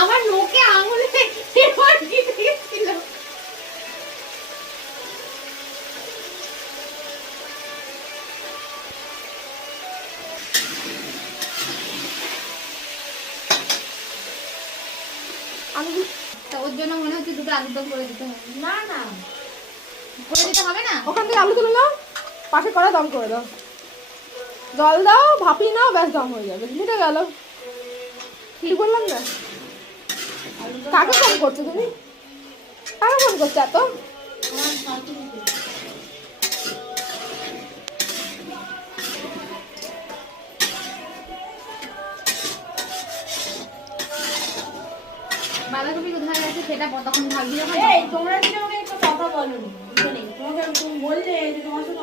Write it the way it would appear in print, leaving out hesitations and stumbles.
আমার নোকে আঙুলে এবার কেটে গেছিল। আলু তো ওর জন্য মনে হচ্ছে দুটো আলু দম করে দিতে হবে। না না করে দিতে হবে না, ওখান থেকে আলু তুলে নাও, পাশে করা দম করে দাও, জল দাও, ভাপিয়ে নাও, ব্যাস দম হয়ে যাবে, মিটে গেল। ঠিক বললাম না? কাকে ফোন করছো তুমি? কাকে ফোন করছো এত? বাঁধাকপি কোথায় গেছে সেটা তখন ভাববি যখন। এই তোমরা কি আমাকে একটা কথা বলোনি? বুঝলে তোমাকে তুমি বললে যে তোমার সাথে